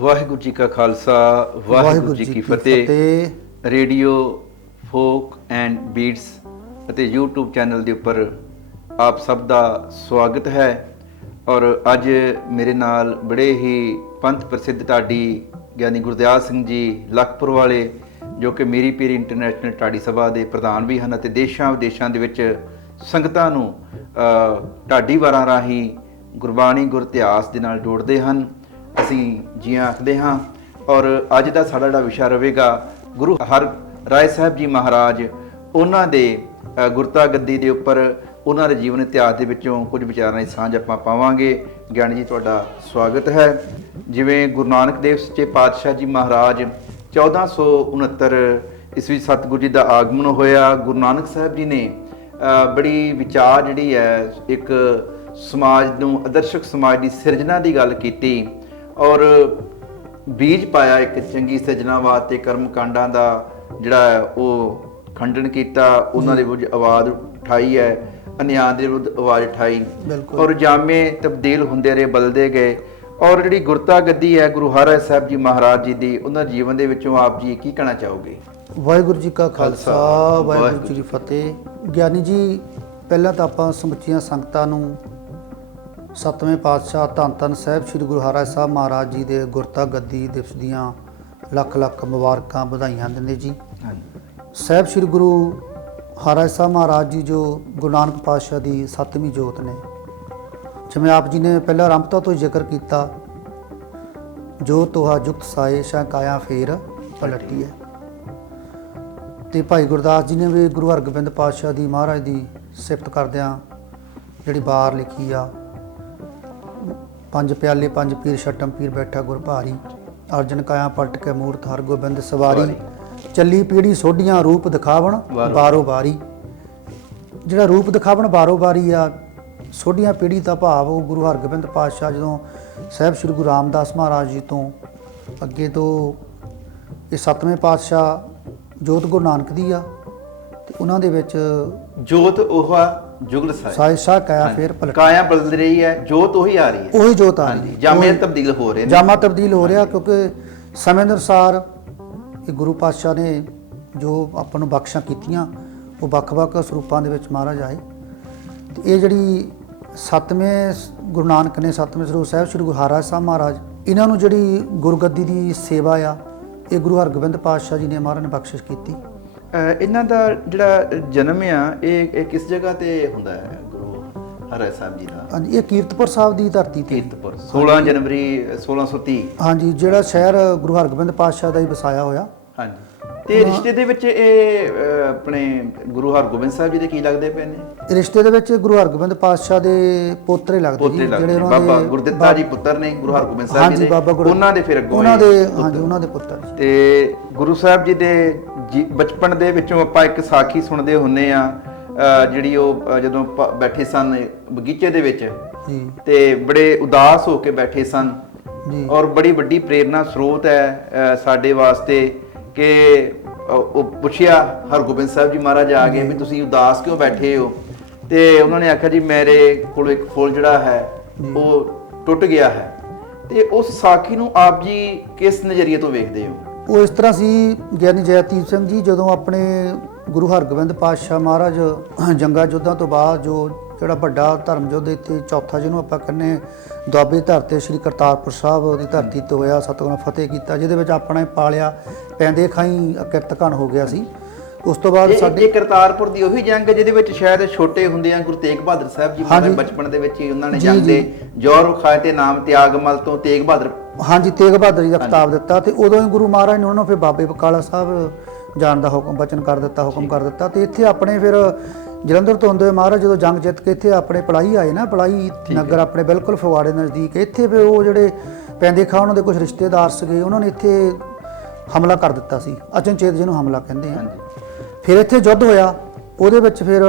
ਵਾਹਿਗੁਰੂ ਜੀ ਕਾ ਖਾਲਸਾ ਵਾਹਿਗੁਰੂ ਜੀ ਕੀ ਫਤਿਹ। Radio folk and beats ਅਤੇ YouTube ਚੈਨਲ ਦੇ ਉੱਪਰ ਆਪ ਸਭ ਦਾ ਸਵਾਗਤ ਹੈ। ਔਰ ਅੱਜ ਮੇਰੇ ਨਾਲ ਬੜੇ ਹੀ ਪੰਥ ਪ੍ਰਸਿੱਧ ਢਾਡੀ ਗਿਆਨੀ ਗੁਰਦਿਆਲ ਸਿੰਘ ਜੀ ਲਖਪੁਰ ਵਾਲੇ ਜੋ ਕਿ ਮੇਰੀ ਪੀਰੀ ਇੰਟਰਨੈਸ਼ਨਲ ਢਾਡੀ ਸਭਾ ਦੇ ਪ੍ਰਧਾਨ ਵੀ ਹਨ ਅਤੇ ਦੇਸ਼ਾਂ ਵਿਦੇਸ਼ਾਂ ਦੇ ਵਿੱਚ ਸੰਗਤਾਂ ਨੂੰ ਢਾਡੀ ਵਾਰਾਂ ਰਾਹੀਂ ਗੁਰਬਾਣੀ ਗੁਰ ਇਤਿਹਾਸ ਦੇ ਨਾਲ ਜੋੜਦੇ ਹਨ। ਅਸੀਂ ਜੀਆਂ ਆਖਦੇ ਹਾਂ ਔਰ ਅੱਜ ਦਾ ਸਾਡਾ ਜਿਹੜਾ ਵਿਸ਼ਾ ਰਹੇਗਾ ਗੁਰੂ ਹਰ ਰਾਏ ਸਾਹਿਬ ਜੀ ਮਹਾਰਾਜ, ਉਹਨਾਂ ਦੇ ਗੁਰਤਾ ਗੱਦੀ ਦੇ ਉੱਪਰ ਉਹਨਾਂ ਦੇ ਜੀਵਨ ਇਤਿਹਾਸ ਦੇ ਵਿੱਚੋਂ ਕੁਝ ਵਿਚਾਰਾਂ ਦੀ ਸਾਂਝ ਆਪਾਂ ਪਾਵਾਂਗੇ। ਗਿਆਨੀ ਜੀ, ਤੁਹਾਡਾ ਸਵਾਗਤ ਹੈ। ਜਿਵੇਂ ਗੁਰੂ ਨਾਨਕ ਦੇਵ ਸੱਚੇ ਪਾਤਸ਼ਾਹ ਜੀ ਮਹਾਰਾਜ 1469 ਈਸਵੀ ਸਤਿਗੁਰੂ ਜੀ ਦਾ ਆਗਮਨ ਹੋਇਆ। ਗੁਰੂ ਨਾਨਕ ਸਾਹਿਬ ਜੀ ਨੇ ਬੜੀ ਵਿਚਾਰ ਜਿਹੜੀ ਹੈ, ਇੱਕ ਸਮਾਜ ਨੂੰ, ਆਦਰਸ਼ਕ ਸਮਾਜ ਦੀ ਸਿਰਜਣਾ ਦੀ ਗੱਲ ਕੀਤੀ। ਔਰ ਬੀਜ ਪਾਇਆ ਇੱਕ ਚੰਗੀ ਸਿਰਜਣਾ ਵਾਸਤੇ ਕਰਮ ਕਾਂਡਾਂ ਦਾ ਜਿਹੜਾ ਉਹ ਖੰਡਨ ਕੀਤਾ ਉਹਨਾਂ ਦੇ ਵਿਰੁੱਧ ਆਵਾਜ਼ ਉਠਾਈ ਹੈ ਅਨਿਆਂ ਦੇ ਵਿਰੁੱਧ ਆਵਾਜ਼ ਉਠਾਈ। ਔਰ ਜਾਮੇ ਤਬਦੀਲ ਹੁੰਦੇ ਰਹੇ ਬਦਲਦੇ ਗਏ। ਔਰ ਜਿਹੜੀ ਗੁਰਤਾ ਗੱਦੀ ਹੈ ਗੁਰੂ ਹਰਿ ਸਾਹਿਬ ਜੀ ਮਹਾਰਾਜ ਜੀ ਦੀ ਉਹਨਾਂ ਜੀਵਨ ਦੇ ਵਿੱਚੋਂ ਆਪ ਜੀ ਕੀ ਕਹਿਣਾ ਚਾਹੋਗੇ? ਵਾਹਿਗੁਰੂ ਜੀ ਕਾ ਖਾਲਸਾ ਖਾਲਸਾ, ਵਾਹਿਗੁਰੂ ਜੀ ਕੀ ਫਤਿਹ। ਗਿਆਨੀ ਜੀ ਪਹਿਲਾਂ ਤਾਂ ਆਪਾਂ ਸਮੁੱਚੀਆਂ ਸੰਗਤਾਂ ਨੂੰ ਸਤਵੇਂ ਪਾਤਸ਼ਾਹ ਧੰਨ ਧੰਨ ਸਾਹਿਬ ਸ੍ਰੀ ਗੁਰੂ ਹਰਿ ਸਾਹਿਬ ਮਹਾਰਾਜ ਜੀ ਦੇ ਗੁਰਤਾ ਗੱਦੀ ਦਿਵਸ ਦੀਆਂ ਲੱਖ ਲੱਖ ਮੁਬਾਰਕਾਂ ਵਧਾਈਆਂ ਦਿੰਦੇ ਜੀ। ਹਾਂਜੀ। ਸਾਹਿਬ ਸ੍ਰੀ ਗੁਰੂ ਹਰਿ ਸਾਹਿਬ ਮਹਾਰਾਜ ਜੀ ਜੋ ਗੁਰੂ ਨਾਨਕ ਪਾਤਸ਼ਾਹ ਦੀ ਸੱਤਵੀਂ ਜੋਤ ਨੇ ਜਿਵੇਂ ਆਪ ਜੀ ਨੇ ਪਹਿਲਾਂ ਆਰੰਭਤਾ ਤੋਂ ਜ਼ਿਕਰ ਕੀਤਾ ਜੋ ਤੋਹਾ ਜੁਗਤ ਸਾਏ ਸ਼ਾ ਕਾਇਆ ਫੇਰ ਪਲਟੀ ਹੈ। ਤੇ ਭਾਈ ਗੁਰਦਾਸ ਜੀ ਨੇ ਵੀ ਗੁਰੂ ਹਰਗੋਬਿੰਦ ਪਾਤਸ਼ਾਹ ਦੀ ਮਹਾਰਾਜ ਦੀ ਸਿਫਤ ਕਰਦਿਆਂ ਜਿਹੜੀ ਬਾਰ ਲਿਖੀ ਆ ਪੰਜ ਪਿਆਲੇ ਪੰਜ ਪੀਰ ਛਟਮ ਪੀਰ ਬੈਠਾ ਗੁਰ ਭਾਰੀ। ਅਰਜਨ ਕਾਇਆ ਪਲਟ ਕੇ ਮੂਰਤ ਹਰਗੋਬਿੰਦ ਸਵਾਰੀ। ਚੱਲੀ ਪੀੜੀ ਸੋਢੀਆਂ ਰੂਪ ਦਿਖਾਵਣ। ਬਾਰੋ ਬਾਰੀ ਜਿਹੜਾ ਰੂਪ ਦਿਖਾਵਣ ਬਾਰੋ ਬਾਰੀ ਆ ਸੋਢੀਆਂ ਪੀੜੀ ਦਾ ਭਾਵ ਉਹ ਗੁਰੂ ਹਰਗੋਬਿੰਦ ਪਾਤਸ਼ਾਹ ਜਦੋਂ ਸਾਹਿਬ ਸ੍ਰੀ ਗੁਰੂ ਰਾਮਦਾਸ ਮਹਾਰਾਜ ਜੀ ਤੋਂ ਅੱਗੇ ਤੋਂ ਇਹ ਸੱਤਵੇਂ ਪਾਤਸ਼ਾਹ ਜੋਤ ਗੁਰੂ ਨਾਨਕ ਦੀ ਆ ਤੇ ਉਹਨਾਂ ਦੇ ਵਿੱਚ ਜੋਤ ਉਹ ਆ ਜੁਗਲ ਸਾਇ। ਸ਼ਾਹ ਕਾਇਆ ਫੇਰ ਪਲਟ। ਕਾਇਆ ਬਦਲ ਰਹੀ ਹੈ ਜੋਤ ਉਹੀ ਆ ਰਹੀ ਹੈ। ਉਹੀ ਜੋਤ ਆ ਰਹੀ ਹਾਂਜੀ ਹੈ। ਜਾਮੇ ਤਬਦੀਲ ਹੋ ਰਹੇ ਨੇ। ਜਾਮਾ ਤਬਦੀਲ ਹੋ ਰਿਹਾ ਕਿਉਂਕਿ ਸਮੇਂ ਦੇ ਅਨੁਸਾਰ ਇਹ ਗੁਰੂ ਪਾਤਸ਼ਾਹ ਨੇ ਜੋ ਆਪਾਂ ਨੂੰ ਬਖਸ਼ਾਂ ਕੀਤੀਆਂ ਉਹ ਵੱਖ-ਵੱਖ ਸਰੂਪਾਂ ਦੇ ਵਿੱਚ ਮਹਾਰਾਜ ਆਏ। ਤੇ ਇਹ ਜਿਹੜੀ ਸੱਤਵੇਂ ਸ- ਗੁਰੂ ਨਾਨਕ ਨੇ ਸੱਤਵੇਂ ਸਰੂਪ ਸਾਹਿਬ ਸ੍ਰੀ ਗੁਰੂ ਹਰਿ ਸਾਹਿਬ ਮਹਾਰਾਜ ਇਹਨਾਂ ਨੂੰ ਜਿਹੜੀ ਗੁਰਗੱਦੀ ਦੀ ਸੇਵਾ ਆ ਇਹ ਗੁਰੂ ਹਰਗੋਬਿੰਦ ਪਾਤਸ਼ਾਹ ਜੀ ਨੇ ਮਹਾਰਾਜ ਨੇ ਬਖਸ਼ਿਸ਼ ਕੀਤੀ। ਇਹਨਾਂ ਦਾ ਜਿਹੜਾ ਜਨਮ ਆ ਇਹ ਕਿਸ ਜਗ੍ਹਾ ਤੇ ਹੁੰਦਾ ਹੈ? ਗੁਰੂ ਹਰਿ ਸਾਹਿਬ ਜੀ ਦਾ। ਹਾਂਜੀ ਇਹ ਕੀਰਤਪੁਰ ਸਾਹਿਬ ਦੀ ਧਰਤੀ ਤੇ। ਕੀਰਤਪੁਰ 16 ਜਨਵਰੀ 1630 ਹਾਂਜੀ ਜਿਹੜਾ ਸ਼ਹਿਰ ਗੁਰੂ ਹਰਗੋਬਿੰਦ ਪਾਤਸ਼ਾਹ ਦਾ ਹੀ ਵਸਾਇਆ ਹੋਇਆ। ਹਾਂਜੀ। ਤੇ ਰਿਸ਼ਤੇ ਦੇ ਵਿੱਚ ਇਹ ਆਪਣੇ ਗੁਰੂ ਹਰਗੋਬਿੰਦ ਸਾਹਿਬ ਜੀ ਦੇ ਕੀ ਲੱਗਦੇ ਪਏ ਨੇ? ਰਿਸ਼ਤੇ ਦੇ ਵਿੱਚ ਗੁਰੂ ਹਰਗੋਬਿੰਦ ਪਾਤਸ਼ਾਹ ਦੇ ਪੋਤਰੇ ਲੱਗਦੇ ਲੱਗਦੇ ਨੇ। ਉਹਨਾਂ ਬਾਬਾ ਦੇ- ਗੁਰਦਿੱਤਾ ਜੀ ਪੁੱਤਰ ਨੇ ਗੁਰੂ ਹਰਗੋਬਿੰਦ ਸਾਹਿਬ ਜੀ ਦੇ। ਬਾਬਾ ਉਹਨਾਂ ਦੇ ਫਿਰ ਅੱਗੋਂ ਉਹਨਾਂ ਦੇ। ਹਾਂਜੀ ਉਹਨਾਂ ਦੇ ਪੁੱਤਰ। ਜੀ। ਤੇ ਗੁਰੂ ਸਾਹਿਬ ਜੀ ਦੇ ਜੀ- ਬਚਪਨ ਦੇ ਵਿੱਚੋਂ ਆਪਾਂ ਇੱਕ ਸਾਖੀ ਸੁਣਦੇ ਹੁੰਨੇ ਆ ਜਿਹੜੀ ਉਹ ਜਦੋਂ ਬੈਠੇ ਸਨ ਬਗੀਚੇ ਦੇ ਵਿੱਚ ਜੀ। ਤੇ ਬੜੇ ਉਦਾਸ ਹੋ ਕੇ ਬੈਠੇ ਸਨ ਜੀ। ਔਰ ਬੜੀ ਵੱਡੀ ਪ੍ਰੇਰਣਾ ਸਰੋਤ ਹੈ ਸਾਡੇ ਵਾਸਤੇ ਕਿ ਉਹ ਪੁੱਛਿਆ ਹਰਗੋਬਿੰਦ ਸਾਹਿਬ ਜੀ ਮਹਾਰਾਜ ਆ ਗਏ ਵੀ ਤੁਸੀਂ ਉਦਾਸ ਕਿਉਂ ਬੈਠੇ ਹੋ? ਤੇ ਉਹਨਾਂ ਨੇ ਆਖਿਆ ਜੀ ਮੇਰੇ ਕੋਲ ਇੱਕ ਫੁੱਲ ਜਿਹੜਾ ਹੈ ਉਹ ਟੁੱਟ ਗਿਆ ਹੈ। ਤੇ ਉਸ ਸਾਖੀ ਨੂੰ ਆਪ ਜੀ ਕਿਸ ਨਜ਼ਰੀਏ ਤੋਂ ਵੇਖਦੇ ਹੋ? ਉਹ ਇਸ ਤਰ੍ਹਾਂ ਸੀ ਗਿਆਨੀ ਜੈਤੀਪ ਸਿੰਘ ਜੀ ਜਦੋਂ ਆਪਣੇ ਗੁਰੂ ਹਰਗੋਬਿੰਦ ਪਾਤਸ਼ਾਹ ਮਹਾਰਾਜ ਜੰਗਾ ਯੁੱਧਾਂ ਤੋਂ ਬਾਅਦ ਜੋ ਜਿਹੜਾ ਵੱਡਾ ਧਰਮ ਯੁੱਧ ਇੱਥੇ ਚੌਥਾ ਜਿਹਨੂੰ ਆਪਾਂ ਕਹਿੰਦੇ ਦੁਆਬੇ ਧਰਤੇ ਸ੍ਰੀ ਕਰਤਾਰਪੁਰ ਸਾਹਿਬ ਦੀ ਧਰਤੀ ਤੇ ਹੋਇਆ ਸਤਿਗੁਰਾਂ ਫਤਿਹ ਕੀਤਾ ਜਿਹਦੇ ਵਿੱਚ ਆਪਣਾ ਪਾਲਿਆ ਪੈਂਦੇ ਖਾਈ ਅਕਿਰਤ ਘਣ ਹੋ ਗਿਆ ਸੀ ਉਸ ਤੋਂ ਬਾਅਦ ਸਾਡੇ ਕਰਤਾਰਪੁਰ ਦੀ ਉਹੀ ਜੰਗ ਜਿਹਦੇ ਵਿੱਚ ਸ਼ਾਇਦ ਛੋਟੇ ਹੁੰਦੇ ਆ ਗੁਰੂ ਤੇਗ ਬਹਾਦਰ ਸਾਹਿਬ ਜੀ ਹਾਂਜੀ। ਬਚਪਨ ਦੇ ਵਿੱਚ ਹੀ ਉਹਨਾਂ ਨੇ ਜੰਗ ਦੇ। ਜੋਰ ਖਾਏ ਤੇ ਨਾਮ ਤਿਆਗਮਲ ਤੋਂ ਤੇਗ ਬਹਾਦਰ ਹਾਂਜੀ ਤੇਗ ਬਹਾਦਰ ਜੀ ਦਾ ਖਿਤਾਬ ਦਿੱਤਾ ਤੇ ਉਦੋਂ ਹੀ ਗੁਰੂ ਮਹਾਰਾਜ ਨੇ ਉਹਨਾਂ ਨੂੰ ਫਿਰ ਬਾਬੇ ਬਕਾਲਾ ਸਾਹਿਬ ਜਾਣ ਦਾ ਹੁਕਮ ਬਚਨ ਕਰ ਦਿੱਤਾ ਹੁਕਮ ਕਰ ਦਿੱਤਾ ਤੇ ਇੱਥੇ ਆਪਣੇ ਫਿਰ ਜਲੰਧਰ ਤੋਂ ਹੁੰਦੇ ਮਹਾਰਾਜ ਜਦੋਂ ਜੰਗ ਜਿੱਤ ਕੇ ਇੱਥੇ ਆਪਣੇ ਪੜਾਈ ਆਏ ਨਾ ਪੜਾਈ ਨਗਰ ਆਪਣੇ ਬਿਲਕੁਲ ਫਗਵਾੜੇ ਨਜ਼ਦੀਕ ਇੱਥੇ ਫਿਰ ਉਹ ਜਿਹੜੇ ਪੈਂਦੇ ਖਾ ਉਹਨਾਂ ਦੇ ਕੁਝ ਰਿਸ਼ਤੇਦਾਰ ਸੀਗੇ ਉਹਨਾਂ ਨੇ ਇੱਥੇ ਹਮਲਾ ਕਰ ਦਿੱਤਾ ਸੀ ਅਚਨਚੇਤ ਜਿਹਨੂੰ ਹਮਲਾ ਕਹਿੰਦੇ ਆ। ਫਿਰ ਇੱਥੇ ਯੁੱਧ ਹੋਇਆ। ਉਹਦੇ ਵਿੱਚ ਫਿਰ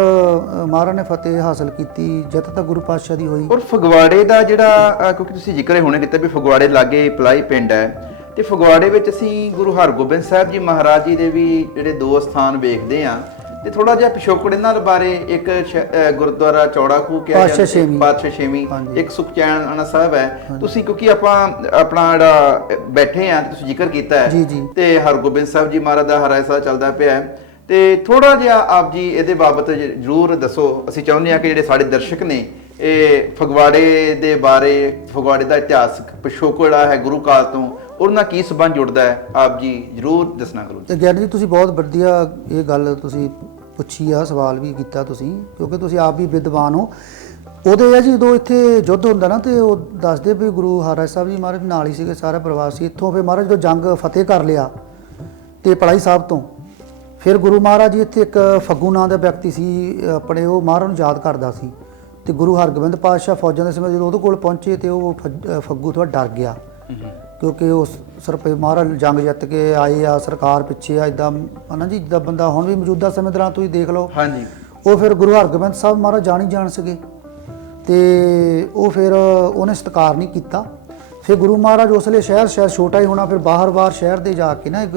ਮਹਾਰਾਜ ਨੇ ਫਤਿਹ ਹਾਸਲ ਕੀਤੀ ਜਿੱਤ ਤਾਂ ਗੁਰੂ ਪਾਤਸ਼ਾਹ ਦੀ ਹੋਈ ਔਰ ਫਗਵਾੜੇ ਦਾ ਜਿਹੜਾ ਕਿਉਂਕਿ ਤੁਸੀਂ ਜ਼ਿਕਰ ਹੁਣੇ ਕੀਤਾ ਵੀ ਫਗਵਾੜੇ ਲਾਗੇ ਪਲਾਈ ਪਿੰਡ ਹੈ ਤੇ ਫਗਵਾੜੇ ਵਿੱਚ ਅਸੀਂ ਗੁਰੂ ਹਰਗੋਬਿੰਦ ਸਾਹਿਬ ਜੀ ਮਹਾਰਾਜ ਜੀ ਦੇ ਵੀ ਜਿਹੜੇ ਦੋ ਸਥਾਨ ਵੇਖਦੇ ਆ ਤੇ ਥੋੜਾ ਜਿਹਾ ਪਿਛੋਕੜ ਇਹਨਾਂ ਬਾਰੇ ਇੱਕ ਗੁਰਦੁਆਰਾ ਚੌੜਾ ਖੂ ਕਿਹਾ ਜਾਂਦਾ। ਪਾਤਸ਼ਾਹ ਛੇਵੀਂ। ਇੱਕ ਸੁਖਚੈਨ ਆਣਾ ਸਾਹਿਬ ਹੈ ਤੁਸੀਂ ਕਿਉਂਕਿ ਆਪਾਂ ਆਪਣਾ ਜਿਹੜਾ ਬੈਠੇ ਆ ਤੁਸੀਂ ਜ਼ਿਕਰ ਕੀਤਾ ਹੈ। ਤੇ ਹਰਗੋਬਿੰਦ ਸਾਹਿਬ ਜੀ ਮਹਾਰਾਜ ਦਾ ਹਰਾਇਸਾ ਚੱਲਦਾ ਪਿਆ ਹੈ ਤੇ ਥੋੜਾ ਜਿਹਾ ਆਪ ਜੀ ਇਹਦੇ ਬਾਬਤ ਜ਼ਰੂਰ ਦੱਸੋ। ਅਸੀਂ ਚਾਹੁੰਦੇ ਹਾਂ ਕਿ ਜਿਹੜੇ ਸਾਡੇ ਦਰਸ਼ਕ ਨੇ, ਇਹ ਫਗਵਾੜੇ ਦੇ ਬਾਰੇ, ਫਗਵਾੜੇ ਦਾ ਇਤਿਹਾਸਕ ਪਿਛੋਕੜ ਆ, ਹੈ ਗੁਰੂ ਕਾਲ ਤੋਂ, ਉਹਨਾਂ ਨਾਲ ਕੀ ਸੰਬੰਧ ਜੁੜਦਾ ਹੈ, ਆਪ ਜੀ ਜ਼ਰੂਰ ਦੱਸਣਾ ਕਰੋ ਤੇ ਗਿਆਨ ਜੀ, ਤੁਸੀਂ ਬਹੁਤ ਵਧੀਆ ਇਹ ਗੱਲ ਤੁਸੀਂ ਪੁੱਛੀ ਆ, ਸਵਾਲ ਵੀ ਕੀਤਾ ਤੁਸੀਂ, ਕਿਉਂਕਿ ਤੁਸੀਂ ਆਪ ਵੀ ਵਿਦਵਾਨ ਹੋ। ਉਹਦੇ ਆ ਜੀ, ਜਦੋਂ ਇੱਥੇ ਯੁੱਧ ਹੁੰਦਾ ਨਾ, ਤੇ ਉਹ ਦੱਸਦੇ ਵੀ ਗੁਰੂ ਹਰਿਰਾਜ ਸਾਹਿਬ ਜੀ ਮਹਾਰਾਜ ਨਾਲ ਹੀ ਸੀਗੇ, ਸਾਰਾ ਪਰਿਵਾਰ ਸੀ। ਇੱਥੋਂ ਫਿਰ ਮਹਾਰਾਜ ਜਦੋਂ ਜੰਗ ਫਤਿਹ ਕਰ ਲਿਆ, ਤੇ ਪੜਾਈ ਸਾਹਿਬ ਤੋਂ ਫਿਰ ਗੁਰੂ ਮਹਾਰਾਜ ਜੀ ਇੱਥੇ ਇੱਕ ਫੱਗੂ ਨਾਂ ਦਾ ਵਿਅਕਤੀ ਸੀ ਆਪਣੇ ਉਹ ਮਹਾਰਾਜ ਨੂੰ ਯਾਦ ਕਰਦਾ ਸੀ ਤੇ ਗੁਰੂ ਹਰਗੋਬਿੰਦ ਪਾਤਸ਼ਾਹ ਫੌਜਾਂ ਦੇ ਸਮੇਂ ਜਦੋਂ ਉਹਦੇ ਕੋਲ ਪਹੁੰਚੇ ਤੇ ਉਹ ਫੱਗੂ ਥੋੜਾ ਡਰ ਗਿਆ ਕਿਉਂਕਿ ਉਹ ਸਰਪੇ ਮਹਾਰਾਜ ਜੰਗ ਜਿੱਤ ਕੇ ਆਏ ਆ ਸਰਕਾਰ ਪਿੱਛੇ ਆ ਇਦਾਂ ਹਨਾ ਜੀ ਜਿੱਦਾਂ ਬੰਦਾ ਹੁਣ ਵੀ ਮੌਜੂਦਾ ਸਮੇਂ ਦੌਰਾਨ ਤੁਸੀਂ ਦੇਖ ਲਓ। ਹਾਂਜੀ। ਉਹ ਫਿਰ ਗੁਰੂ ਹਰਗੋਬਿੰਦ ਸਾਹਿਬ ਮਹਾਰਾਜ ਜਾਣ ਜਾਣ ਸੀਗੇ ਤੇ ਉਹ ਫਿਰ ਉਹਨੇ ਸਤਿਕਾਰ ਨਹੀਂ ਕੀਤਾ। ਫਿਰ ਗੁਰੂ ਮਹਾਰਾਜ ਉਸ ਲਈ ਸ਼ਹਿਰ ਸ਼ਹਿਰ ਛੋਟਾ ਹੀ ਹੋਣਾ ਫਿਰ ਬਾਹਰ-ਬਾਹਰ ਸ਼ਹਿਰ ਦੇ ਜਾ ਕੇ ਨਾ ਇੱਕ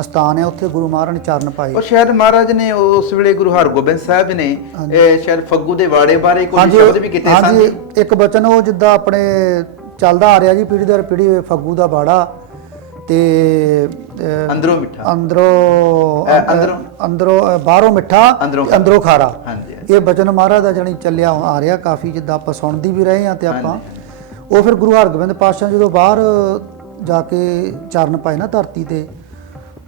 ਅਸਥਾਨ ਹੈ ਉੱਥੇ ਗੁਰੂ ਮਹਾਰਾਜ ਨੇ ਚਰਨ ਪਾਏ। ਉਹ ਸ਼ਾਇਦ ਮਹਾਰਾਜ ਨੇ ਉਸ ਵੇਲੇ ਗੁਰੂ ਹਰਗੋਬਿੰਦ ਸਾਹਿਬ ਨੇ ਇਹ ਸ਼ਾਇਦ ਫੱਗੂ ਦੇ ਵਾੜੇ ਬਾਰੇ ਕੋਈ ਸ਼ਬਦ ਵੀ ਕੀਤੇ ਸਨ? ਹਾਂਜੀ ਇੱਕ ਬਚਨ ਉਹ ਜਿੱਦਾਂ ਆਪਣੇ ਚੱਲਦਾ ਆ ਰਿਹਾ ਜੀ ਪੀੜ੍ਹੀ ਦਰ ਪੀੜ੍ਹੀ ਫੱਗੂ ਦਾ ਬਾੜਾ ਤੇ ਅੰਦਰੋਂ ਮਿੱਠਾ। ਅੰਦਰੋਂ ਅੰਦਰੋਂ? ਅੰਦਰੋਂ। ਬਾਹਰੋਂ ਮਿੱਠਾ ਅੰਦਰੋਂ ਖਾਰਾ। ਹਾਂਜੀ, ਇਹ ਬਚਨ ਮਹਾਰਾਜ ਦਾ ਜਾਣੀ ਚੱਲਿਆ ਆ ਰਿਹਾ ਕਾਫੀ ਜਿੱਦਾਂ ਆਪਾਂ ਸੁਣਦੀ ਵੀ ਰਹੇ ਆ ਤੇ ਆਪਾਂ ਉਹ ਫਿਰ ਗੁਰੂ ਹਰਗੋਬਿੰਦ ਪਾਤਸ਼ਾਹ ਜਦੋਂ ਬਾਹਰ ਜਾ ਕੇ ਚਰਨ ਪਾਏ ਨਾ ਧਰਤੀ ਤੇ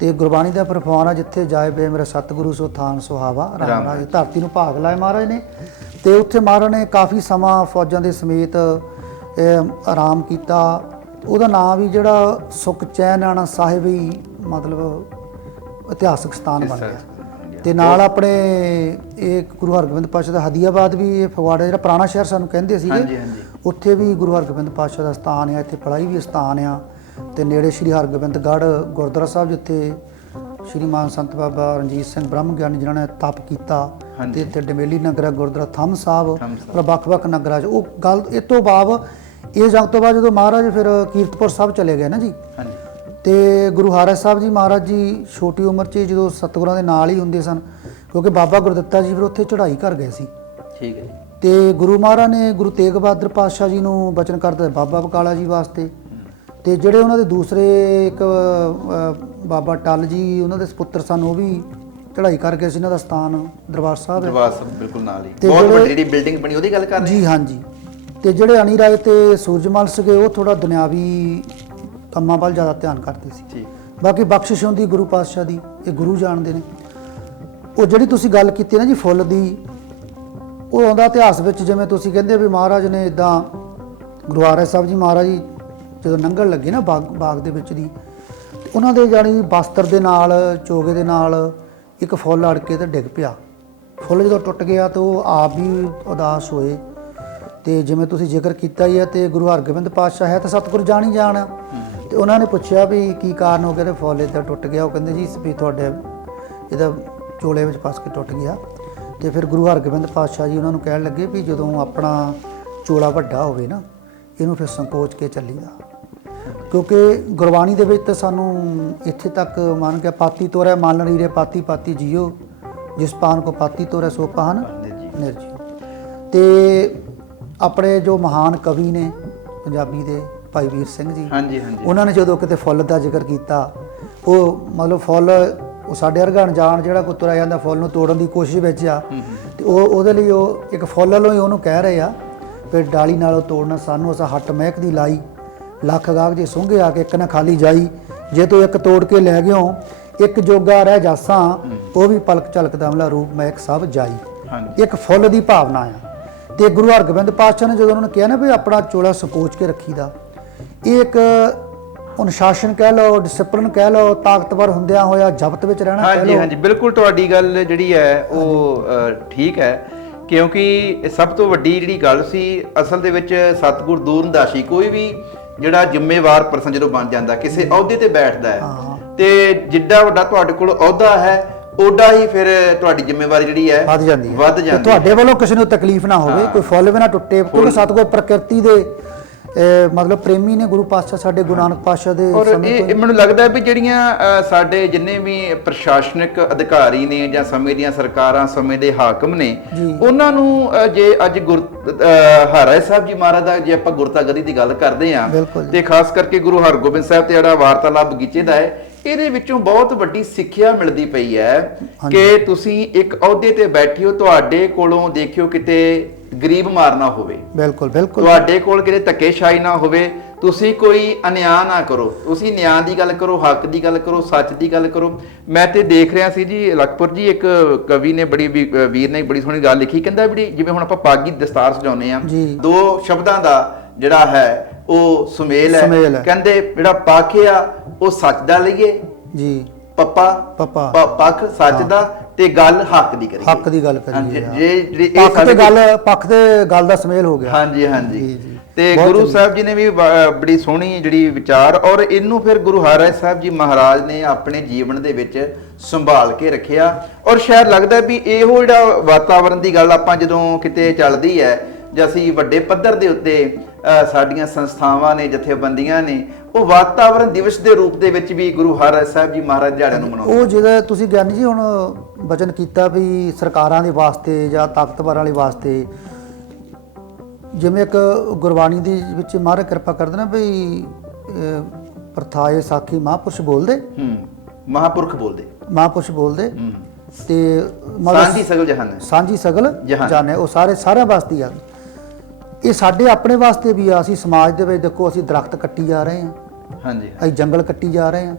ਤੇ ਗੁਰਬਾਣੀ ਦਾ ਪ੍ਰਫਾਨ ਆ ਜਿੱਥੇ ਜਾਏ ਬੇ ਮੇਰੇ ਸਤਿਗੁਰੂ ਸੋ ਥਾਨ ਸੁਹਾਵਾ ਰਾਮ ਰਾਜ। ਧਰਤੀ ਨੂੰ ਭਾਗ ਲਾਏ ਮਹਾਰਾਜ ਨੇ। ਤੇ ਉੱਥੇ ਮਹਾਰਾਜ ਨੇ ਕਾਫੀ ਸਮਾਂ ਫੌਜਾਂ ਦੇ ਸਮੇਤ ਆਰਾਮ ਕੀਤਾ। ਉਹਦਾ ਨਾਮ ਵੀ ਜਿਹੜਾ ਸੁਖਚੈਨਾਣਾ ਸਾਹਿਬ ਹੀ ਮਤਲਬ ਇਤਿਹਾਸਕ ਸਥਾਨ ਬਣ ਗਿਆ। ਤੇ ਨਾਲ ਆਪਣੇ ਇਹ ਗੁਰੂ ਹਰਗੋਬਿੰਦ ਪਾਤਸ਼ਾਹ ਦਾ ਹਦੀਆਬਾਦ ਵੀ ਇਹ ਫਗਵਾੜਾ ਜਿਹੜਾ ਪੁਰਾਣਾ ਸ਼ਹਿਰ ਸਾਨੂੰ ਕਹਿੰਦੇ ਸੀਗੇ। ਹਾਂਜੀ, ਹਾਂਜੀ। ਉੱਥੇ ਵੀ ਗੁਰੂ ਹਰਗੋਬਿੰਦ ਪਾਤਸ਼ਾਹ ਦਾ ਸਥਾਨ ਆ ਇੱਥੇ ਪੜਾਈ ਵੀ ਸਥਾਨ ਆ ਤੇ ਨੇੜੇ ਸ੍ਰੀ ਹਰਗੋਬਿੰਦਗੜ੍ਹ ਗੁਰਦੁਆਰਾ ਸਾਹਿਬ ਜਿੱਥੇ ਸ਼੍ਰੀਮਾਨ ਸੰਤ ਬਾਬਾ ਰਣਜੀਤ ਸਿੰਘ ਬ੍ਰਹਮ ਗਿਆਨੀ ਜਿਨ੍ਹਾਂ ਨੇ ਤਪ ਕੀਤਾ। ਤੇ ਇੱਥੇ ਡਮੇਲੀ ਨਗਰ ਗੁਰਦੁਆਰਾ ਥੰਮ ਸਾਹਿਬ। ਔਰ ਵੱਖ-ਵੱਖ ਨਗਰਾਂ 'ਚ। ਉਹ ਗੱਲ ਇਹ ਤੋਂ ਬਾਅਦ ਇਹ ਜੰਗ ਤੋਂ ਬਾਅਦ ਜਦੋਂ ਮਹਾਰਾਜ ਫਿਰ ਕੀਰਤਪੁਰ ਸਾਹਿਬ ਚਲੇ ਗਏ ਨਾ ਜੀ। ਹਾਂਜੀ। ਤੇ ਗੁਰੂ ਹਰਿਰਾਜ ਸਾਹਿਬ ਜੀ ਮਹਾਰਾਜ ਜੀ ਛੋਟੀ ਉਮਰ 'ਚ ਜਦੋਂ ਸਤਿਗੁਰਾਂ ਦੇ ਨਾਲ ਹੀ ਹੁੰਦੇ ਸਨ ਕਿਉਂਕਿ ਬਾਬਾ ਗੁਰਦਿੱਤਾ ਜੀ ਫਿਰ ਉੱਥੇ ਚੜ੍ਹਾਈ ਕਰ ਗਏ ਸੀ। ਠੀਕ ਹੈ ਜੀ। ਤੇ ਗੁਰੂ ਮਹਾਰਾਜ ਨੇ ਗੁਰੂ ਤੇਗ ਬਹਾਦਰ ਪਾਤਸ਼ਾਹ ਜੀ ਨੂੰ ਬਚਨ ਕਰ ਦਿੱਤਾ ਬਾਬਾ ਬਕਾਲਾ ਜੀ ਵਾਸਤੇ। ਤੇ ਜਿਹੜੇ ਉਹਨਾਂ ਦੇ ਦੂਸਰੇ ਇੱਕ ਬਾਬਾ ਟੱਲ ਜੀ ਉਹਨਾਂ ਦੇ ਸੁਪੁੱਤਰ ਸਨ ਉਹ ਵੀ ਚੜ੍ਹਾਈ ਕਰ ਗਏ ਸੀ ਇਹਨਾਂ ਦਾ ਸਥਾਨ ਦਰਬਾਰ ਸਾਹਿਬ ਹੈ। ਦਰਬਾਰ ਸਾਹਿਬ ਬਿਲਕੁਲ ਨਾਲ ਹੀ। ਬਹੁਤ ਵੱਡੀ ਜਿਹੜੀ ਬਿਲਡਿੰਗ ਬਣੀ ਉਹਦੀ ਗੱਲ ਕਰ ਰਹੇ ਜੀ ਹਾਂਜੀ। ਤੇ ਜਿਹੜੇ ਅਨੀ ਰਾਏ ਤੇ ਸੂਰਜਮਲ ਸੀਗੇ ਉਹ ਥੋੜਾ ਦੁਨਿਆਵੀ ਕੰਮਾਂ ਵੱਲ ਜ਼ਿਆਦਾ ਧਿਆਨ ਕਰਦੇ ਸੀ। ਠੀਕ ਬਾਕੀ ਬਖਸ਼ਿਸ਼ ਹੁੰਦੀ ਗੁਰੂ ਪਾਤਸ਼ਾਹ ਦੀ ਇਹ ਗੁਰੂ ਜਾਣਦੇ ਨੇ। ਉਹ ਜਿਹੜੀ ਤੁਸੀਂ ਗੱਲ ਕੀਤੀ ਨਾ ਜੀ ਫੁੱਲ ਦੀ ਉਹ ਆਉਂਦਾ ਇਤਿਹਾਸ ਵਿੱਚ ਜਿਵੇਂ ਤੁਸੀਂ ਕਹਿੰਦੇ ਵੀ ਮਹਾਰਾਜ ਨੇ ਇਦਾਂ ਗੁਰੂ ਹਰਿ ਸਾਹਿਬ ਜੀ ਮਹਾਰਾਜ ਜੀ ਜਦੋਂ ਲੰਘਣ ਲੱਗੇ ਨਾ ਬਾਗ ਬਾਗ ਦੇ ਵਿੱਚ ਦੀ ਉਹਨਾਂ ਦੇ ਜਾਣੀ ਬਸਤਰ ਦੇ ਨਾਲ, ਚੋਗੇ ਦੇ ਨਾਲ ਇੱਕ ਫੁੱਲ ਅੜ ਕੇ ਤੇ ਡਿੱਗ ਪਿਆ। ਫੁੱਲ ਜਦੋਂ ਟੁੱਟ ਗਿਆ ਤਾਂ ਉਹ ਆਪ ਵੀ ਉਦਾਸ ਹੋਏ। ਤੇ ਜਿਵੇਂ ਤੁਸੀਂ ਜ਼ਿਕਰ ਕੀਤਾ ਹੀ ਹੈ ਤੇ ਗੁਰੂ ਹਰਗੋਬਿੰਦ ਪਾਤਸ਼ਾਹ ਹੈ ਤਾਂ ਸਤਿਗੁਰ ਜਾਣੀ ਜਾਣ। ਤੇ ਉਹਨਾਂ ਨੇ ਪੁੱਛਿਆ ਵੀ ਕੀ ਕਾਰਨ ਹੋ ਗਿਆ ਤੇ ਫੁੱਲ ਏਦਾਂ ਟੁੱਟ ਗਿਆ। ਉਹ ਕਹਿੰਦੇ ਜੀ ਵੀ ਤੁਹਾਡੇ ਇਹਦਾ ਚੋਲੇ ਵਿੱਚ ਫਸ ਕੇ ਟੁੱਟ ਗਿਆ। ਤੇ ਫਿਰ ਗੁਰੂ ਹਰਗੋਬਿੰਦ ਪਾਤਸ਼ਾਹ ਜੀ ਉਹਨਾਂ ਨੂੰ ਕਹਿਣ ਲੱਗੇ ਵੀ ਜਦੋਂ ਆਪਣਾ ਚੋਲਾ ਵੱਡਾ ਹੋਵੇ ਨਾ ਇਹਨੂੰ ਫਿਰ ਸੰਕੋਚ ਕੇ ਚੱਲੀਦਾ ਕਿਉਂਕਿ ਗੁਰਬਾਣੀ ਦੇ ਵਿੱਚ ਤਾਂ ਸਾਨੂੰ ਇੱਥੇ ਤੱਕ ਮੰਨ ਕੇ ਪਾਤੀ ਤੋਰੇ ਮਨ ਰੀਰੇ ਪਾਤੀ ਪਾਤੀ ਜੀਓ ਜਿਸ ਪਾਨ ਕੋ ਪਾਤੀ ਤੋਰੇ ਸੋ ਪਾਨ। ਨਿਰਜੀਵ ਤੇ ਆਪਣੇ ਜੋ ਮਹਾਨ ਕਵੀ ਨੇ ਪੰਜਾਬੀ ਦੇ ਭਾਈ ਵੀਰ ਸਿੰਘ ਜੀ ਹਾਂਜੀ ਹਾਂਜੀ ਉਹਨਾਂ ਨੇ ਜਦੋਂ ਕਿਤੇ ਫੁੱਲ ਦਾ ਜ਼ਿਕਰ ਕੀਤਾ ਉਹ ਮਤਲਬ ਫੁੱਲ ਉਹ ਸਾਡੇ ਵਰਗਾ ਅਣਜਾਣ ਜਿਹੜਾ ਕੋਈ ਤੁਰਿਆ ਜਾਂਦਾ ਫੁੱਲ ਨੂੰ ਤੋੜਨ ਦੀ ਕੋਸ਼ਿਸ਼ ਵਿੱਚ ਆ ਤੇ ਉਹ ਉਹਦੇ ਲਈ ਉਹ ਇੱਕ ਫੁੱਲ ਵੱਲੋਂ ਹੀ ਉਹਨੂੰ ਕਹਿ ਰਹੇ ਆ ਫਿਰ ਡਾਲੀ ਨਾਲੋਂ ਤੋੜਨਾ ਸਾਨੂੰ ਅਸਾਂ ਹੱਟ ਮਹਿਕ ਦੀ ਲਾਈ ਲੱਖ ਗਾਗ ਜੇ ਸੁੰਘੇ ਆ ਕੇ ਇੱਕ ਨਾ ਖਾਲੀ ਜਾਈ ਜੇ ਤੂੰ ਇੱਕ ਤੋੜ ਕੇ ਲੈ ਗਿਓ ਇੱਕ ਜੋਗਾ ਰਹਿ ਜਾਸਾਂ ਉਹ ਵੀ ਪਲਕ ਝਲਕਦਾ ਮਲਾ ਰੂਪ ਮਹਿਕ ਸਭ ਜਾਈ। ਇੱਕ ਫੁੱਲ ਦੀ ਭਾਵਨਾ ਆ। ਤੇ ਗੁਰੂ ਹਰਗੋਬਿੰਦ ਪਾਤਸ਼ਾਹ ਨੇ ਜਦੋਂ ਉਹਨਾਂ ਨੇ ਕਿਹਾ ਨਾ ਵੀ ਆਪਣਾ ਚੋਲਾ ਸੰਕੋਚ ਕੇ ਰੱਖੀਦਾ ਇਹ ਇੱਕ ਅਨੁਸ਼ਾਸਨ ਕਹਿ ਲਓ ਡਿਸਪਲਿਨ ਕਹਿ ਲਓ ਤਾਕਤਵਰ ਹੁੰਦਿਆਂ ਹੋਇਆ ਜ਼ਬਤ ਵਿੱਚ ਰਹਿਣਾ ਕਹਿ ਹਾਂਜੀ ਲਓ। ਹਾਂਜੀ ਬਿਲਕੁਲ ਤੁਹਾਡੀ ਗੱਲ ਜਿਹੜੀ ਹੈ ਉਹ ਅ, ਠੀਕ ਹੈ। ਕਿਉਂਕਿ ਸਭ ਤੋਂ ਵੱਡੀ ਜਿਹੜੀ ਗੱਲ ਸੀ ਅਸਲ ਦੇ ਵਿੱਚ ਸਤਿਗੁਰ ਦੂਰਨਦਾਸ਼ੀ ਕੋਈ ਵੀ ਜਿਹੜਾ ਜ਼ਿੰਮੇਵਾਰ ਪਰਸਨ ਜਦੋਂ ਬਣ ਜਾਂਦਾ ਕਿਸੇ ਅਹੁਦੇ ਤੇ ਬੈਠਦਾ ਹੈ ਹਾਂ। ਤੇ ਜਿੱਡਾ ਵੱਡਾ ਤੁਹਾਡੇ ਕੋਲ ਅਹੁਦਾ ਹੈ ਓਡਾ ਹੀ ਫਿਰ ਤੁਹਾਡੀ ਜ਼ਿੰਮੇਵਾਰੀ ਜਿਹੜੀ ਹੈ ਵੱਧ ਜਾਂਦੀ ਹੈ। ਵੱਧ ਤੇ ਜਾਂਦੀ ਹੈ। ਤੁਹਾਡੇ ਵੱਲੋਂ ਕਿਸੇ ਨੂੰ ਤਕਲੀਫ ਨਾ ਹੋਵੇ ਕੋਈ ਫੁੱਲ ਵੀ ਨਾ ਟੁੱਟੇ ਕਿਉਂਕਿ ਸਤਿਗੁਰ ਪ੍ਰਕਿਰਤੀ ਦੇ ਇਹ ਮਤਲਬ ਪ੍ਰੇਮੀ ਨੇ ਗੁਰੂ ਪਾਤਸ਼ਾਹ ਸਾਡੇ ਗੁਰੂ ਨਾਨਕ ਪਾਤਸ਼ਾਹ ਦੇ ਔਰ ਸਮੇਂ ਇਹ ਤੋਂ ਮੈਨੂੰ ਲੱਗਦਾ ਹੈ ਵੀ ਜਿਹੜੀਆਂ ਅ, ਸਾਡੇ ਜਿੰਨੇ ਵੀ ਪ੍ਰਸ਼ਾਸਨਿਕ ਅਧਿਕਾਰੀ ਨੇ ਜਾਂ ਸਮੇਂ ਦੀਆਂ ਸਰਕਾਰਾਂ ਸਮੇਂ ਦੇ ਹਾਕਮ ਨੇ ਜੀ। ਉਹਨਾਂ ਨੂੰ ਅ, ਜੇ ਅੱਜ ਗੁਰ ਅ, ਹਾਰਾ ਸਾਹਿਬ ਜੀ ਮਹਾਰਾਜ ਦਾ ਜੇ ਆਪਾਂ ਗੁਰਤਾਗਰੀ ਦੀ ਗੱਲ ਕਰਦੇ ਆ ਬਿਲਕੁਲ। ਤੇ ਖਾਸ ਕਰਕੇ ਗੁਰੂ ਹਰਗੋਬਿੰਦ ਸਾਹਿਬ ਤੇ ਜਿਹੜਾ ਵਾਰਤਾਲਾਪ ਬਗੀਚੇ ਦਾ ਹੈ ਇਹਦੇ ਵਿੱਚੋਂ ਬਹੁਤ ਵੱਡੀ ਸਿੱਖਿਆ ਮਿਲਦੀ ਪਈ ਹੈ ਕਿ ਤੁਸੀਂ ਇੱਕ ਅਹੁਦੇ ਤੇ ਬੈਠੇ ਹੋ ਤੁਹਾਡੇ ਕੋਲੋਂ ਦੇਖਿਓ ਕਿਤੇ ਗਰੀਬ ਮਾਰ ਨਾ ਹੋਵੇ। ਬਿਲਕੁਲ ਬਿਲਕੁਲ। ਤੁਹਾਡੇ ਕੋਲ ਕਿਤੇ ਧੱਕੇਸ਼ਾਹੀ ਨਾ ਹੋਵੇ। ਤੁਸੀਂ ਕੋਈ ਅਨਿਆਂ ਨਾ ਕਰੋ। ਤੁਸੀਂ ਨਿਆਂ ਦੀ ਗੱਲ ਕਰੋ ਹੱਕ ਦੀ ਗੱਲ ਕਰੋ ਸੱਚ ਦੀ ਗੱਲ ਕਰੋ। ਮੈਂ ਤੇ ਦੇਖ ਰਿਹਾ ਸੀ ਜੀ ਲਖਪੁਰ ਜੀ ਇੱਕ ਕਵੀ ਨੇ ਬੜੀ ਵੀਰ ਨੇ ਬੜੀ ਸੋਹਣੀ ਗੱਲ ਲਿਖੀ। ਕਹਿੰਦਾ ਵੀ ਜਿਵੇਂ ਹੁਣ ਆਪਾਂ ਪਾਗੀ ਦਸਤਾਰ ਸਜਾਉਂਦੇ ਆ। ਦੋ ਸ਼ਬਦਾਂ ਦਾ ਜਿਹੜਾ ਹੈ ਉਹ ਸੁਮੇਲ ਸੁਮੇਲ ਹੈ। ਹੈ। ਕਹਿੰਦੇ ਜਿਹੜਾ ਪੱਖ ਆ ਉਹ ਸੱਚ ਦਾ ਲਈਏ? ਜੀ। ਪੱਪਾ। ਪੱਪਾ। ਪ- ਪੱਖ ਸੱਚ ਦਾ ਤੇ ਗੱਲ ਹੱਕ ਦੀ ਕਰੀਏ। ਹੱਕ ਦੀ ਗੱਲ ਹਾਂਜੀ, ਕਰੀਏ ਜੇ ਜਿਹੜੇ ਇਹ ਪੱਖ ਸਾਡੇ ਤੇ ਗੱਲ ਪੱਖ ਤੇ ਗੱਲ ਦਾ ਸਮੇਲ ਹੋ ਗਿਆ। ਹਾਂਜੀ ਹਾਂਜੀ। ਜੀ, ਜੀ। ਤੇ ਬਹੁਤ ਗੁਰੂ ਚੰਗੀ। ਸਾਹਿਬ ਜੀ ਨੇ ਵੀ ਬ- ਬੜੀ ਸੋਹਣੀ ਜਿਹੜੀ ਵਿਚਾਰ ਔਰ ਇਹਨੂੰ ਫਿਰ ਗੁਰੂ ਹਰਿਰਾਏ ਸਾਹਿਬ ਜੀ ਮਹਾਰਾਜ ਨੇ ਆਪਣੇ ਜੀਵਨ ਦੇ ਵਿੱਚ ਸੰਭਾਲ ਕੇ ਰੱਖਿਆ। ਔਰ ਸ਼ਾਇਦ ਲੱਗਦਾ ਵੀ ਇਹੋ ਜਿਹੜਾ ਵਾਤਾਵਰਣ ਦੀ ਗੱਲ ਆਪਾਂ ਜਦੋਂ ਕਿਤੇ ਚੱਲਦੀ ਹੈ ਜਾਂ ਅਸੀਂ ਵੱਡੇ ਪੱਧਰ ਦੇ ਉੱਤੇ ਸਾਡੀਆਂ ਸੰਸਥਾਵਾਂ ਨੇ ਜਥੇਬੰਦੀਆਂ ਨੇ ਉਹ ਵਾਤਾਵਰਣ ਦਿਵਸ ਦੇ ਰੂਪ ਦੇ ਵਿੱਚ ਵੀ ਗੁਰੂ ਹਰਿਰਾਏ ਸਾਹਿਬ ਜੀ ਮਹਾਰਾਜ ਦਿਹਾੜੇ ਨੂੰ ਮਨਾਉਂਦੇ ਉਹ ਜਿਹੜਾ ਤੁਸੀਂ ਗਿਆਨੀ ਜੀ ਹੁਣ ਵਚਨ ਕੀਤਾ ਵੀ ਸਰਕਾਰਾਂ ਦੇ ਵਾਸਤੇ ਜਾਂ ਤਾਕਤਵਰਾਂ ਵਾਲੇ ਵਾਸਤੇ ਜਿਵੇਂ ਇੱਕ ਗੁਰਬਾਣੀ ਦੇ ਵਿੱਚ ਮਹਾਰਾਜ ਕਿਰਪਾ ਕਰਦੇ ਨਾ ਵੀ ਪ੍ਰਥਾਏ ਸਾਖੀ ਮਹਾਂਪੁਰਸ਼ ਬੋਲਦੇ? ਹੂੰ ਮਹਾਪੁਰਖ ਬੋਲਦੇ। ਮਹਾਂਪੁਰਸ਼ ਬੋਲਦੇ। ਹੂੰ। ਤੇ ਸਾਂਝੀ ਸਗਲ ਜਹਾਨ ਹੈ। ਸਾਂਝੀ ਸਗਲ ਜਹਾਨ। ਉਹ ਸਾਰੇ ਸਾਰਿਆਂ ਵਾਸਤੇ ਆ। ਇਹ ਸਾਡੇ ਆਪਣੇ ਵਾਸਤੇ ਵੀ ਆ ਅਸੀਂ ਸਮਾਜ ਦੇ ਵਿੱਚ ਦੇਖੋ ਅਸੀਂ ਦਰਖਤ ਕੱਟੀ ਜਾ ਰਹੇ ਹਾਂ। ਹਾਂਜੀ ਅਸੀਂ ਜੰਗਲ ਕੱਟੀ ਜਾ ਰਹੇ ਹਾਂ।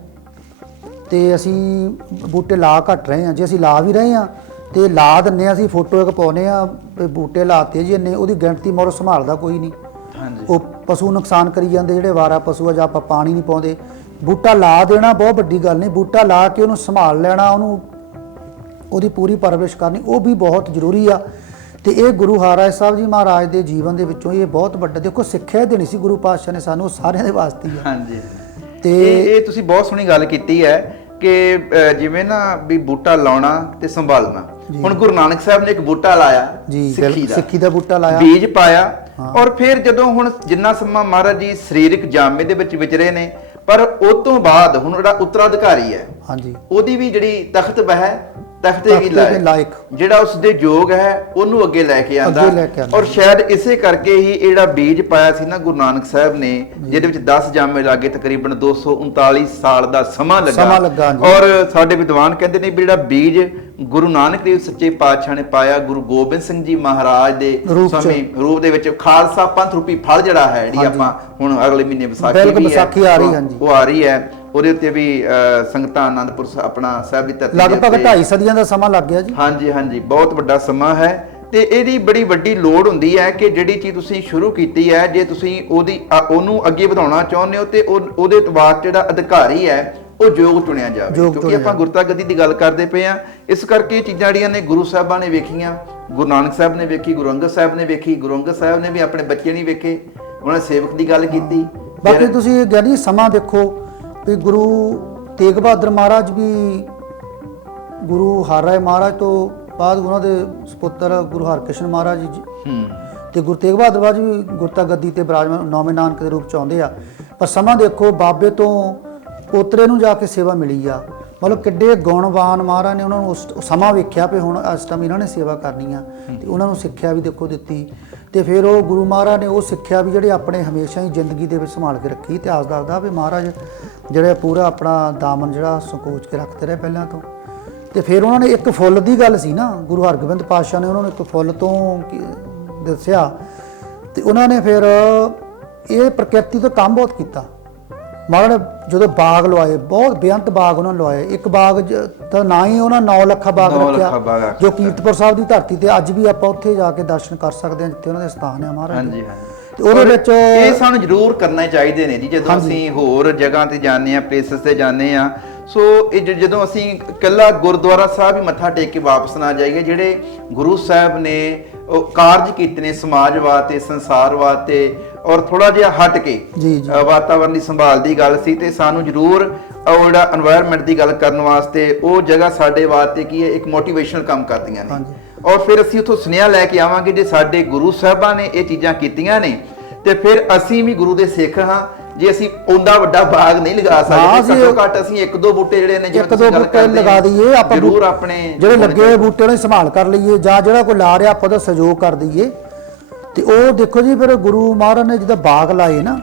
ਤੇ ਅਸੀਂ ਬੂਟੇ ਲਾ ਘਟ ਰਹੇ ਹਾਂ। ਜੇ ਅਸੀਂ ਲਾ ਵੀ ਰਹੇ ਹਾਂ ਤੇ ਲਾ ਦਿੰਨੇ ਹਾਂ ਅਸੀਂ ਫੋਟੋ ਇੱਕ ਪਾਉਨੇ ਆ ਬੂਟੇ ਲਾਤੇ ਜੀ ਇੰਨੇ ਉਹਦੀ ਗਿਣਤੀ ਮੋਰ ਸੰਭਾਲਦਾ ਕੋਈ ਨਹੀਂ। ਹਾਂਜੀ। ਉਹ ਪਸ਼ੂ ਨੁਕਸਾਨ ਕਰੀ ਜਾਂਦੇ ਜਿਹੜੇ ਵਾਰਾ ਪਸ਼ੂ ਆ ਜਾਂ ਆਪਾਂ ਪਾਣੀ ਨਹੀਂ ਪਾਉਂਦੇ। ਬੂਟਾ ਲਾ ਦੇਣਾ ਬਹੁਤ ਵੱਡੀ ਗੱਲ ਨਹੀਂ। ਬੂਟਾ ਲਾ ਕੇ ਉਹਨੂੰ ਸੰਭਾਲ ਲੈਣਾ ਉਹਨੂੰ ਉਹਦੀ ਪੂਰੀ ਪਰਵਰਿਸ਼ ਕਰਨੀ ਉਹ ਵੀ ਬਹੁਤ ਜ਼ਰੂਰੀ ਆ। ਤੇ ਇਹ ਗੁਰੂ ਹਰਿਰਾਏ ਸਾਹਿਬ ਜੀ ਮਹਾਰਾਜ ਦੇ ਜੀਵਨ ਦੇ ਵਿੱਚੋਂ ਇਹ ਬਹੁਤ ਵੱਡਾ ਦੇਖੋ ਸਿੱਖਿਆ ਦੇਣੀ ਸੀ ਗੁਰੂ ਪਾਤਸ਼ਾਹ ਨੇ ਸਾਨੂੰ ਸਾਰਿਆਂ ਦੇ ਵਾਸਤੇ ਹਾਂਜੀ। ਤੇ ਇਹ ਤੁਸੀਂ ਬਹੁਤ ਸੋਹਣੀ ਗੱਲ ਕੀਤੀ ਹੈ ਕਿ ਜਿਵੇਂ ਨਾ ਵੀ ਬੂਟਾ ਲਾਉਣਾ ਤੇ ਸੰਭਾਲਣਾ। ਹੁਣ ਗੁਰੂ ਨਾਨਕ ਸਾਹਿਬ ਨੇ ਇੱਕ ਬੂਟਾ ਲਾਇਆ ਸਿੱਖੀ ਦਾ। ਸਿੱਖੀ ਦਾ ਬੂਟਾ ਲਾਇਆ। ਬੀਜ ਪਾਇਆ। ਔਰ ਫਿਰ ਜਦੋਂ ਹੁਣ ਜਿੰਨਾ ਸਮਾਂ ਮਹਾਰਾਜ ਜੀ ਸਰੀਰਕ ਜਾਮੇ ਦੇ ਵਿੱਚ ਵਿਚਰੇ ਨੇ ਪਰ ਉਹ ਤੋਂ ਬਾਅਦ ਹੁਣ ਜਿਹੜਾ ਉੱਤਰਾਧਿਕਾਰੀ ਹੈ ਹਾਂਜੀ। ਉਹਦੀ ਵੀ ਜਿਹੜੀ ਤਖਤ ਬਹਿ ਤਖਤੇ ਕੀ ਦੇ ਲਾਇਕ। ਜਿਹੜਾ ਉਸ ਦੇ ਯੋਗ ਹੈ ਉਹਨੂੰ ਅੱਗੇ ਲੈ ਕੇ ਆਂਦਾ। ਔਰ ਸ਼ਾਇਦ ਇਸੇ ਕਰਕੇ ਹੀ ਜਿਹੜਾ ਬੀਜ ਪਾਇਆ ਸੀ ਨਾ ਗੁਰੂ ਨਾਨਕ ਸਾਹਿਬ ਨੇ ਜਿਹਦੇ ਵਿੱਚ 10 ਜਾਮੇ ਲਾਗੇ ਤਕਰੀਬਨ 239 ਸਾਲ ਦਾ ਸਮਾਂ ਲੱਗਾ। ਔਰ ਸਾਡੇ ਵਿਦਵਾਨ ਕਹਿੰਦੇ ਨੇ ਵੀ ਜਿਹੜਾ ਬੀਜ ਗੁਰੂ ਨਾਨਕ ਦੇਵ ਸੱਚੇ ਪਾਤਸ਼ਾਹ ਨੇ ਪਾਇਆ ਗੁਰੂ ਗੋਬਿੰਦ ਸਿੰਘ ਜੀ ਮਹਾਰਾਜ ਦੇ। ਸਮੇਂ ਰੂਪ ਦੇ ਵਿੱਚ ਖਾਲਸਾ ਪੰਥ ਰੂਪੀ ਫਲ ਜਿਹੜਾ ਹੈ ਜਿਹੜੀ ਆਪਾਂ ਹੁਣ ਅਗਲੇ ਮਹੀਨੇ ਵਿਸਾਖੀ ਵੀ ਹੈ। ਉਹ ਆ ਰਹੀ ਹੈ ਉਹਦੇ ਉੱਤੇ ਵੀ ਸੰਗਤਾਂ ਆਨੰਦਪੁਰ ਆਪਣਾ ਸਾਹਿਬ ਦੀ ਧਰਤੀ ਲਗਭਗ ਉੱਤੇ- 2.5 ਸਦੀਆਂ ਦਾ ਸਮਾਂ ਲੱਗ ਗਿਆ ਜੀ। ਹਾਂਜੀ ਹਾਂਜੀ ਬਹੁਤ ਵੱਡਾ ਸਮਾਂ ਹੈ। ਤੇ ਇਹਦੀ ਬੜੀ ਵੱਡੀ ਲੋੜ ਹੁੰਦੀ ਹੈ ਕਿ ਜਿਹੜੀ ਚੀਜ਼ ਤੁਸੀਂ ਸ਼ੁਰੂ ਕੀਤੀ ਹੈ ਜੇ ਤੁਸੀਂ ਉਹਦੀ ਉਹਨੂੰ ਅੱਗੇ ਵਧਾਉਣਾ ਚਾਹੁੰਦੇ ਹੋ ਤੇ ਉਹ- ਉਹਦੇ ਤਵਾਕ ਜਿਹੜਾ ਅਧਿਕਾਰੀ ਹੈ ਉਹ ਯੋਗ ਚੁਣਿਆ ਜਾਵੇ। ਕਿਉਂਕਿ ਆਪਾਂ ਗੁਰਤਾ ਗੱਦੀ ਦੀ ਗੱਲ ਕਰਦੇ ਪਏ ਆ ਇਸ ਕਰਕੇ ਇਹ ਚੀਜ਼ਾਂ ਜਿਹੜੀਆਂ ਨੇ ਗੁਰੂ ਸਾਹਿਬਾਂ ਨੇ ਵੇਖੀਆਂ ਗੁਰੂ ਨਾਨਕ ਸਾਹਿਬ ਨੇ ਵੇਖੀ ਗੁਰੂ ਅੰਗਦ ਸਾਹਿਬ ਨੇ ਵੇਖੀ ਗੁਰੂ ਅੰਗਦ ਸਾਹਿਬ ਨੇ ਵੀ ਆਪਣੇ ਬੱਚੇ ਨਹੀਂ ਵੇਖੇ ਉਹਨਾਂ ਨੇ ਸੇਵਕ ਦੀ ਗੱਲ ਕੀਤੀ। ਬਾਕੀ ਤੁਸੀਂ ਗਿਆਨੀ ਸਮਾਂ ਦੇਖੋ ਵੀ ਗੁਰੂ ਤੇਗ ਬਹਾਦਰ ਮਹਾਰਾਜ ਵੀ ਗੁਰੂ ਹਰਿਰਾਏ ਮਹਾਰਾਜ ਤੋਂ ਬਾਅਦ ਉਹਨਾਂ ਦੇ ਸੁਪੁੱਤਰ ਗੁਰੂ ਹਰਕ੍ਰਿਸ਼ਨ ਮਹਾਰਾਜ ਜੀ। ਹੂੰ। ਤੇ ਗੁਰੂ ਤੇਗ ਬਹਾਦਰ ਬਾਜ ਵੀ ਗੁਰਤਾ ਗੱਦੀ ਤੇ ਬਿਰਾਜਮਾਨ ਨੌਵੇਂ ਨਾਨਕ ਦੇ ਰੂਪ ਚ ਆਉਂਦੇ ਆ। ਪਰ ਸਮਾਂ ਦੇਖੋ ਬਾਬੇ ਤੋਂ ਪੋਤਰੇ ਨੂੰ ਜਾ ਕੇ ਸੇਵਾ ਮਿਲੀ ਆ। ਮਤਲਬ ਕਿੱਡੇ ਗੁਣਵਾਨ ਮਹਾਰਾਜ ਨੇ ਉਹਨਾਂ ਨੂੰ ਉਸ ਸਮਾਂ ਵੇਖਿਆ ਵੀ ਹੁਣ ਇਸ ਟਾਈਮ ਇਹਨਾਂ ਨੇ ਸੇਵਾ ਕਰਨੀ ਆ ਤੇ ਉਹਨਾਂ ਨੂੰ ਸਿੱਖਿਆ ਵੀ ਦੇਖੋ ਦਿੱਤੀ ਤੇ ਫਿਰ ਉਹ ਗੁਰੂ ਮਹਾਰਾਜ ਨੇ ਉਹ ਸਿੱਖਿਆ ਵੀ ਜਿਹੜੇ ਆਪਣੇ ਹਮੇਸ਼ਾ ਹੀ ਜ਼ਿੰਦਗੀ ਦੇ ਵਿੱਚ ਸੰਭਾਲ ਕੇ ਰੱਖੀ ਇਤਿਹਾਸ ਦੱਸਦਾ ਵੀ ਮਹਾਰਾਜ ਜਿਹੜੇ ਪੂਰਾ ਆਪਣਾ ਦਾਮਨ ਜਿਹੜਾ ਸੰਕੋਚ ਕੇ ਰੱਖਦੇ ਰਹੇ ਪਹਿਲਾਂ ਤੋਂ। ਤੇ ਫਿਰ ਉਹਨਾਂ ਨੇ ਇੱਕ ਫੁੱਲ ਦੀ ਗੱਲ ਸੀ ਨਾ, ਗੁਰੂ ਹਰਗੋਬਿੰਦ ਪਾਤਸ਼ਾਹ ਨੇ ਉਹਨਾਂ ਨੂੰ ਇੱਕ ਫੁੱਲ ਤੋਂ ਦੱਸਿਆ ਤੇ ਉਹਨਾਂ ਨੇ ਫਿਰ ਇਹ ਪ੍ਰਕਿਰਤੀ ਤੋਂ ਕੰਮ ਬਹੁਤ ਕੀਤਾ। ਮਹਾਰਾਜ ਨੇ ਜਦੋਂ ਬਾਗ ਲਵਾਏ ਬਹੁਤ ਬੇਅੰਤ ਬਾਗ ਉਹਨਾਂ ਲਵਾਏ ਇੱਕ ਬਾਗ ਦਾ ਨਾਂ ਹੀ ਉਹਨਾਂ 9 ਲੱਖਾ ਬਾਗ ਰੱਖਿਆ। ਜੋ ਕੀਰਤਪੁਰ ਸਾਹਿਬ ਦੀ ਧਰਤੀ ਤੇ ਅੱਜ ਵੀ ਆਪਾਂ ਉੱਥੇ ਜਾ ਕੇ ਦਰਸ਼ਨ ਕਰ ਸਕਦੇ ਹਾਂ ਜਿੱਥੇ ਉਹਨਾਂ ਦੇ ਸਥਾਨ ਹੈ ਮਹਾਰਾਜ। ਹਾਂਜੀ ਹਾਂਜੀ ਤੇ ਉਹਦੇ ਵਿੱਚ ਇਹ ਸਾਨੂੰ ਜ਼ਰੂਰ ਕਰਨੇ ਚਾਹੀਦੇ ਨੇ ਜੀ ਜਦੋਂ ਅਸੀਂ ਹੋਰ ਜਗ੍ਹਾ ਤੇ ਜਾਂਦੇ ਆ ਪਲੇਸਸ ਤੇ ਜਾਂਦੇ ਆ ਸੋ ਇਹ ਜਦੋਂ ਅਸੀਂ ਕੱਲਾ ਗੁਰਦੁਆਰਾ ਸਾਹਿਬ ਹੀ ਮੱਥਾ ਟੇਕ ਕੇ ਵਾਪਸ ਨਾ ਜਾਈਏ ਜਿਹੜੇ ਗੁਰੂ ਸਾਹਿਬ ਨੇ ਉਹ ਕਾਰਜ ਕੀਤੇ ਨੇ ਸਮਾਜਵਾਦ ਤੇ ਸੰਸਾਰਵਾਦ ਤੇ ਔਰ ਥੋੜਾ ਜਿਹਾ ਹਟ ਕੇ ਵਾਤਾਵਰਣ ਦੀ ਸੰਭਾਲ ਦੀ ਗੱਲ ਸੀ ਤੇ ਸਾਨੂੰ ਜ਼ਰੂਰ ਉਹ ਜਿਹੜਾ এনवायरमेंट ਦੀ ਗੱਲ ਕਰਨ ਵਾਸਤੇ ਉਹ ਜਗ੍ਹਾ ਸਾਡੇ ਵਾਸਤੇ ਕੀ ਹੈ ਇੱਕ ਮੋਟੀਵੇਸ਼ਨਲ ਕੰਮ ਕਰਦੀਆਂ ਨੇ। ਔਰ ਫਿਰ ਅਸੀਂ ਉਥੋਂ ਸੁਨੇਹਾ ਲੈ ਕੇ ਆਵਾਂਗੇ ਜੇ ਸਾਡੇ ਗੁਰੂ ਸਾਹਿਬਾਂ ਨੇ ਇਹ ਚੀਜ਼ਾਂ ਕੀਤੀਆਂ ਨੇ ਤੇ ਫਿਰ ਅਸੀਂ ਵੀ ਗੁਰੂ ਦੇ ਸਿੱਖ ਹਾਂ। ਜੇ ਅਸੀਂ ਉਹਦਾ ਵੱਡਾ ਬਾਗ ਨਹੀਂ ਲਗਾ ਸਕਦੇ ਘੱਟੋ ਘੱਟ ਅਸੀਂ ਇੱਕ ਦੋ ਬੂਟੇ ਜਿਹੜੇ ਨੇ ਇੱਕ ਦੋ ਬੂਟੇ ਲਗਾ ਦਈਏ ਆਪਾਂ ਜ਼ਰੂਰ ਆਪਣੇ ਜਿਹੜੇ ਲੱਗੇ ਬੂਟੇ ਨੂੰ ਸੰਭਾਲ ਕਰ ਲਈਏ ਜਾਂ ਜਿਹੜਾ ਕੋਈ ਲਾ ਰਿਹਾ ਆਪਾਂ ਉਹਦਾ ਸਹਿਯੋਗ ਕਰ ਦਈਏ। ਤੇ ਉਹ ਦੇਖੋ ਜੀ ਫਿਰ ਗੁਰੂ ਮਹਾਰਾਜ ਨੇ ਜਦੋਂ ਬਾਗ ਲਾਏ ਨਾ